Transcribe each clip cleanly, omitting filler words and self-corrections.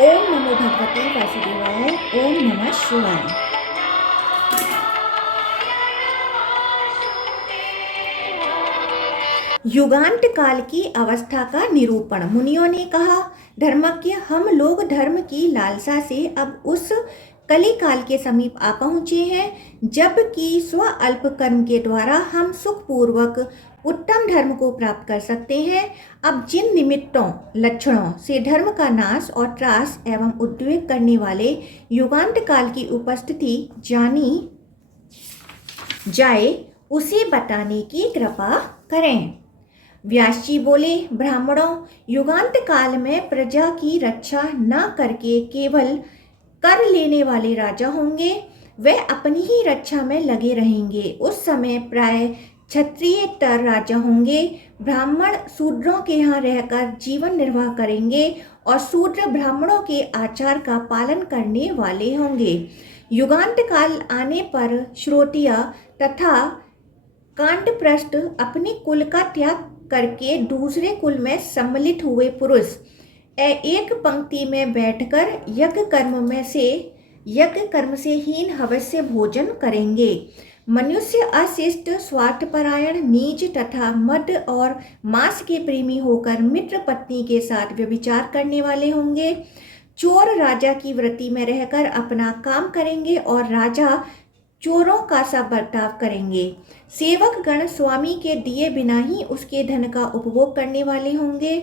ओम नमो भगवते वासुदेवाय। ओम नमः शिवाय। युगांत काल की अवस्था का निरूपण। मुनियों ने कहा, धर्मज्ञ, हम लोग धर्म की लालसा से अब उस कली काल के समीप आ पहुँचे हैं जबकि स्व अल्प कर्म के द्वारा हम सुखपूर्वक उत्तम धर्म को प्राप्त कर सकते हैं। अब जिन निमित्तों लक्षणों से धर्म का नाश और त्रास एवं उद्वेग करने वाले युगांत काल की उपस्थिति जानी जाए उसे बताने की कृपा करें। व्यास जी बोले, ब्राह्मणों, युगांत काल में प्रजा की रक्षा न करके केवल कर लेने वाले राजा होंगे। वे अपनी ही रक्षा में लगे रहेंगे। उस समय प्राय क्षत्रियतर राजा होंगे। ब्राह्मण शूद्रों के यहाँ रहकर जीवन निर्वाह करेंगे और शूद्र ब्राह्मणों के आचार का पालन करने वाले होंगे। युगांत काल आने पर श्रोत्रिय तथा कांडप्रस्थ अपने कुल का त्याग करके दूसरे कुल में सम्मिलित हुए पुरुष एक पंक्ति में बैठकर यज्ञ कर्म से हीन हवस्य भोजन करेंगे। मनुष्य अशिष्ट, स्वार्थपरायण, नीच तथा मद और मांस के प्रेमी होकर मित्र पत्नी के साथ व्यभिचार करने वाले होंगे। चोर राजा की वृत्ति में रहकर अपना काम करेंगे और राजा चोरों का सा बर्ताव करेंगे। सेवक गण स्वामी के दिए बिना ही उसके धन का उपभोग करने वाले होंगे।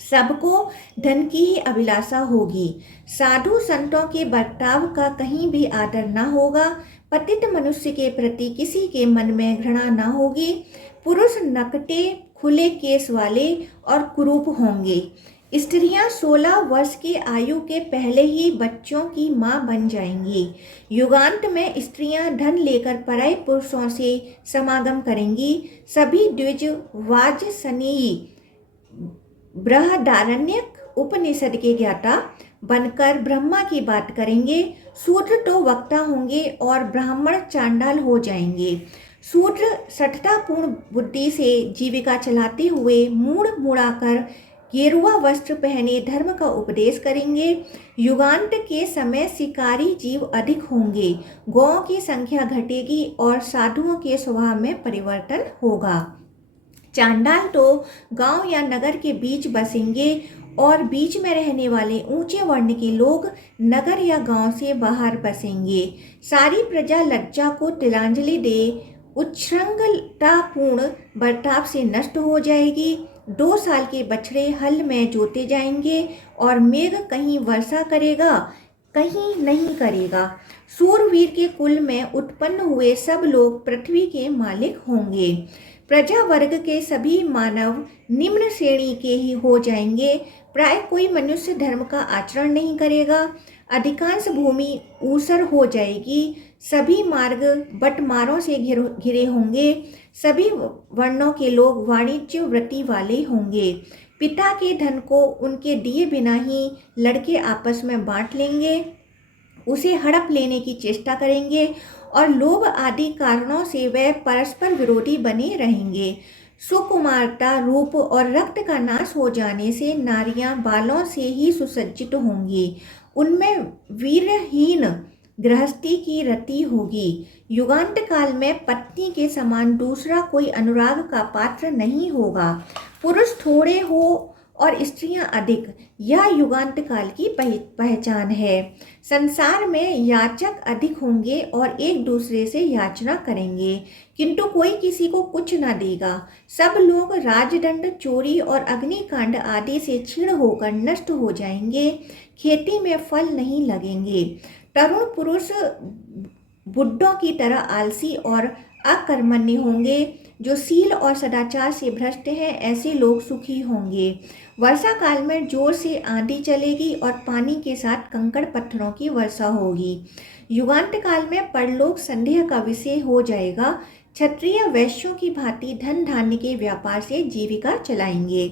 सबको धन की ही अभिलाषा होगी। साधु संतों के बर्ताव का कहीं भी आदर न होगा। पतित मनुष्य के प्रति किसी के मन में घृणा न होगी। पुरुष नकटे, खुले केस वाले और कुरूप होंगे। स्त्रियां 16 वर्ष की आयु के पहले ही बच्चों की मां बन जाएंगी। युगांत में स्त्रियां धन लेकर पराये पुरुषों से समागम करेंगी। सभी द्विज वाजसनेयी बृहदारण्यक उपनिषद के ज्ञाता बनकर ब्रह्मा की बात करेंगे। शूद्र तो वक्ता होंगे और ब्राह्मण चांडाल हो जाएंगे। शूद्र सठतापूर्ण बुद्धि से जीविका चलाते हुए मूड़ मुड़ाकर गेरुआ वस्त्र पहने धर्म का उपदेश करेंगे। युगांत के समय शिकारी जीव अधिक होंगे। गौओं की संख्या घटेगी और साधुओं के स्वभाव में परिवर्तन होगा। चांडाल तो गांव या नगर के बीच बसेंगे और बीच में रहने वाले ऊंचे वर्ण के लोग नगर या गांव से बाहर बसेंगे। सारी प्रजा लज्जा को तिलांजलि दे उच्छृंखलतापूर्ण बर्ताव से नष्ट हो जाएगी। 2 साल के बछड़े हल में जोते जाएंगे और मेघ कहीं वर्षा करेगा, कहीं नहीं करेगा। सूरवीर के कुल में उत्पन्न हुए सब लोग पृथ्वी के मालिक होंगे। प्रजा वर्ग के सभी मानव निम्न श्रेणी के ही हो जाएंगे। प्राय कोई मनुष्य धर्म का आचरण नहीं करेगा। अधिकांश भूमि ऊसर हो जाएगी। सभी मार्ग बटमारों से घिरे होंगे। सभी वर्णों के लोग वाणिज्य वृत्ति वाले होंगे। पिता के धन को उनके दिए बिना ही लड़के आपस में बांट लेंगे, उसे हड़प लेने की चेष्टा करेंगे और लोभ आदि कारणों से वे परस्पर विरोधी बने रहेंगे। सुकुमारता, रूप और रक्त का नाश हो जाने से नारियां बालों से ही सुसज्जित होंगी। उनमें वीरहीन गृहस्थी की रति होगी। युगांत काल में पत्नी के समान दूसरा कोई अनुराग का पात्र नहीं होगा। पुरुष थोड़े हो और स्त्रियां अधिक, यह युगांत काल की पहचान है। संसार में याचक अधिक होंगे और एक दूसरे से याचना करेंगे, किंतु कोई किसी को कुछ न देगा। सब लोग राजदंड, चोरी और अग्निकांड आदि से क्षीण होकर नष्ट हो जाएंगे। खेती में फल नहीं लगेंगे। तरुण पुरुष बुड्ढों की तरह आलसी और अकर्मण्य होंगे। जो सील और सदाचार से भ्रष्ट हैं, ऐसे लोग सुखी होंगे। वर्षा काल में जोर से आंधी चलेगी और पानी के साथ कंकड़ पत्थरों की वर्षा होगी। युगांत काल में परलोक संदेह का विषय हो जाएगा। क्षत्रिय वैश्यों की भांति धन धान्य के व्यापार से जीविका चलाएंगे।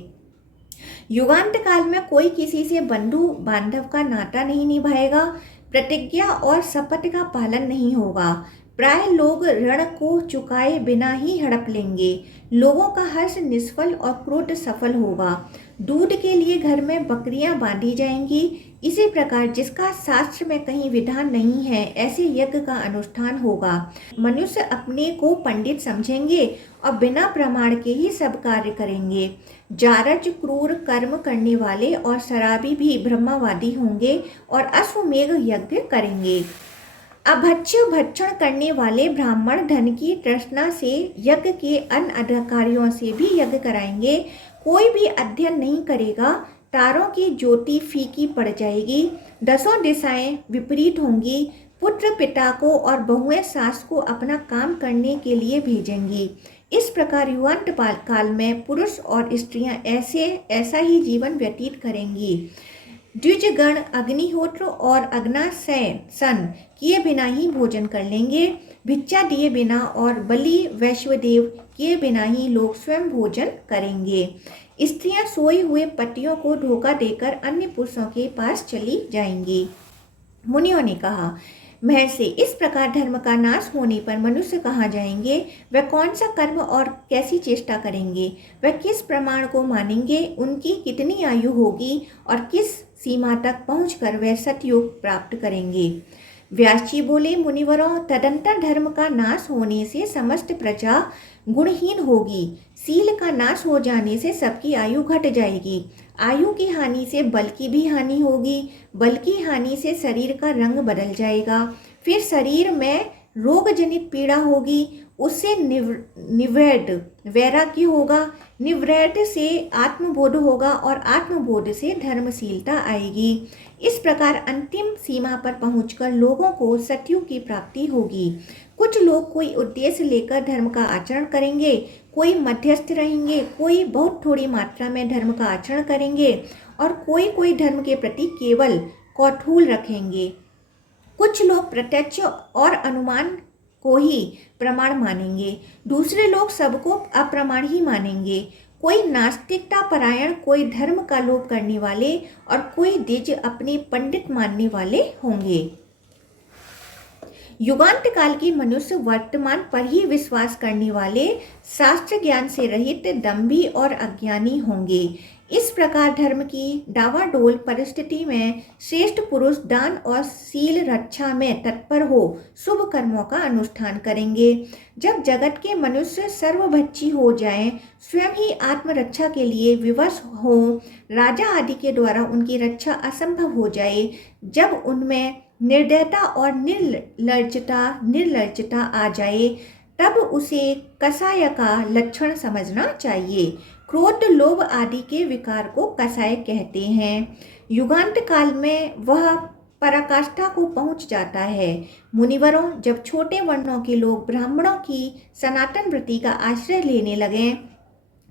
युगांत काल में कोई किसी से बंधु बांधव का नाता नहीं निभाएगा। प्रतिज्ञा और शपथ का पालन नहीं होगा। प्राय लोग ऋण को चुकाए बिना ही हड़प लेंगे। लोगों का हर्ष निष्फल और क्रोध सफल होगा। दूध के लिए घर में बकरियां बांधी जाएंगी। इसी प्रकार जिसका शास्त्र में कहीं विधान नहीं है, ऐसे यज्ञ का अनुष्ठान होगा। मनुष्य अपने को पंडित समझेंगे और बिना प्रमाण के ही सब कार्य करेंगे। जारज, क्रूर कर्म करने वाले और शराबी भी ब्रह्मवादी होंगे और अश्वमेध यज्ञ करेंगे। अभक्ष्य भक्षण करने वाले ब्राह्मण धन की तृष्णा से यज्ञ के अन्य अधिकारियों से भी यज्ञ कराएंगे। कोई भी अध्ययन नहीं करेगा। तारों की ज्योति फीकी पड़ जाएगी। दसों दिशाएं विपरीत होंगी। पुत्र पिता को और बहुएं सास को अपना काम करने के लिए भेजेंगी। इस प्रकार युगांत काल में पुरुष और स्त्रियां ऐसा ही जीवन व्यतीत करेंगी। द्विजगण अग्निहोत्र और अग्नासन किए बिना ही भोजन कर लेंगे। भिक्षा दिए बिना और बलि वैश्वदेव किए बिना ही लोग स्वयं भोजन करेंगे। स्त्रियां सोए हुए पतियों को धोखा देकर अन्य पुरुषों के पास चली जाएंगी। मुनियों ने कहा, महर्षि, इस प्रकार धर्म का नाश होने पर मनुष्य कहाँ जाएंगे? वह कौन सा कर्म और कैसी चेष्टा करेंगे? वह किस प्रमाण को मानेंगे? उनकी कितनी आयु होगी और किस सीमा तक पहुंचकर वह सतयुग प्राप्त करेंगे? व्यास जी बोले, मुनिवरों, तदंतर धर्म का नाश होने से समस्त प्रजा गुणहीन होगी। शील का नाश हो जाने से सबकी आयु घट जाएगी। आयु की हानि से बल की भी हानि होगी। बल की हानि से शरीर का रंग बदल जाएगा। फिर शरीर में रोग जनित पीड़ा होगी। उससे निवृत्त वैराग्य होगा। निवृत्त से आत्मबोध होगा और आत्मबोध से धर्मशीलता आएगी। इस प्रकार अंतिम सीमा पर पहुंचकर लोगों को सतयुग की प्राप्ति होगी। कुछ लोग कोई उद्देश्य लेकर धर्म का आचरण करेंगे, कोई मध्यस्थ रहेंगे, कोई बहुत थोड़ी मात्रा में धर्म का आचरण करेंगे और कोई धर्म के प्रति केवल कौतूहल रखेंगे। कुछ लोग प्रत्यक्ष और अनुमान को ही प्रमाण मानेंगे। दूसरे लोग सबको अप्रमाण ही मानेंगे। कोई नास्तिकता परायण, कोई धर्म का लोप करने वाले और कोई द्विज अपने पंडित मानने वाले होंगे। युगांत काल के मनुष्य वर्तमान पर ही विश्वास करने वाले, शास्त्र ज्ञान से रहित, दंभी और अज्ञानी होंगे। इस प्रकार धर्म की डावाडोल परिस्थिति में श्रेष्ठ पुरुष दान और शील रक्षा में तत्पर हो शुभ कर्मों का अनुष्ठान करेंगे। जब जगत के मनुष्य सर्वभक्षी हो जाएं, स्वयं ही आत्मरक्षा के लिए विवश हो, राजा आदि के द्वारा उनकी रक्षा असंभव हो जाए, जब उनमें निर्दयता और निर्लज्जता आ जाए, तब उसे कसाय का लक्षण समझना चाहिए। क्रोध, लोभ आदि के विकार को कसाय कहते हैं। युगांत काल में वह पराकाष्ठा को पहुंच जाता है। मुनिवरों, जब छोटे वर्णों के लोग ब्राह्मणों की सनातन वृत्ति का आश्रय लेने लगे,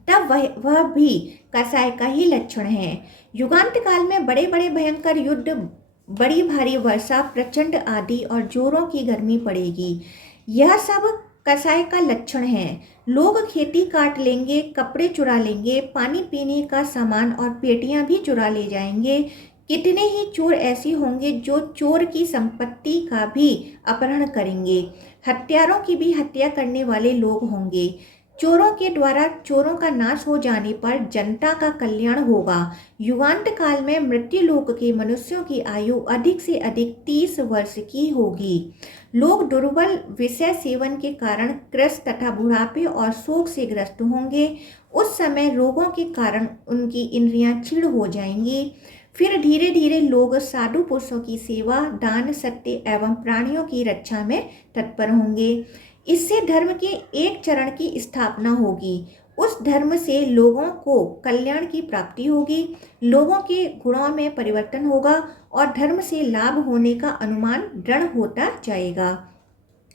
तब वह भी कसाय का ही लक्षण है। युगांत काल में बड़े बड़े भयंकर युद्ध, बड़ी भारी वर्षा, प्रचंड आंधी और जोरों की गर्मी पड़ेगी। यह सब कसाय का लक्षण है। लोग खेती काट लेंगे, कपड़े चुरा लेंगे, पानी पीने का सामान और पेटियां भी चुरा ले जाएंगे। कितने ही चोर ऐसे होंगे जो चोर की संपत्ति का भी अपहरण करेंगे। हत्यारों की भी हत्या करने वाले लोग होंगे। चोरों के द्वारा चोरों का नाश हो जाने पर जनता का कल्याण होगा। युगांत काल में मृत्यु लोक के मनुष्यों की आयु अधिक से अधिक 30 वर्ष की होगी। लोग दुर्बल विषय सेवन के कारण क्रस्त तथा बुढ़ापे और शोक से ग्रस्त होंगे। उस समय रोगों के कारण उनकी इंद्रियां क्षीण हो जाएंगी। फिर धीरे धीरे लोग साधु पुरुषों की सेवा, दान, सत्य एवं प्राणियों की रक्षा में तत्पर होंगे। इससे धर्म के एक चरण की स्थापना होगी। उस धर्म से लोगों को कल्याण की प्राप्ति होगी। लोगों के गुणों में परिवर्तन होगा और धर्म से लाभ होने का अनुमान दृढ़ होता जाएगा।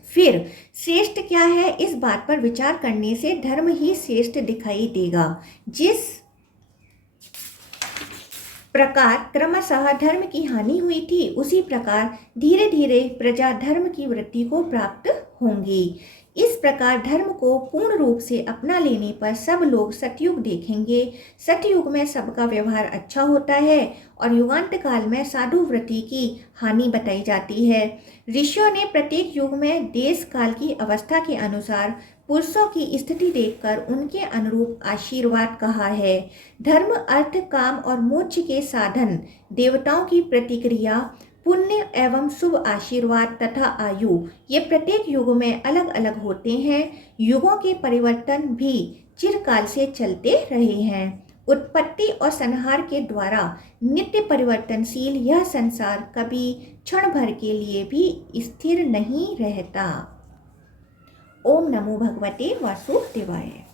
फिर श्रेष्ठ क्या है, इस बात पर विचार करने से धर्म ही श्रेष्ठ दिखाई देगा। जिस प्रकार क्रमशः धर्म की हानि हुई थी, उसी प्रकार धीरे धीरे प्रजा धर्म की वृद्धि को प्राप्त होंगी। इस प्रकार धर्म को पूर्ण रूप से अपना लेने पर सब लोग सतयुग देखेंगे। सतयुग में सबका व्यवहार अच्छा होता है और युगांत काल में साधु वृत्ति की हानि बताई जाती है। ऋषियों ने प्रत्येक युग में देश काल की अवस्था के अनुसार पुरुषों की स्थिति देखकर उनके अनुरूप आशीर्वाद कहा है। धर्म, अर्थ, काम और मोक्ष के साधन, देवताओं की प्रतिक्रिया, पुण्य एवं शुभ आशीर्वाद तथा आयु, ये प्रत्येक युग में अलग अलग होते हैं। युगों के परिवर्तन भी चिरकाल से चलते रहे हैं। उत्पत्ति और संहार के द्वारा नित्य परिवर्तनशील यह संसार कभी क्षण भर के लिए भी स्थिर नहीं रहता। ओम नमो भगवते वासुदेवाय।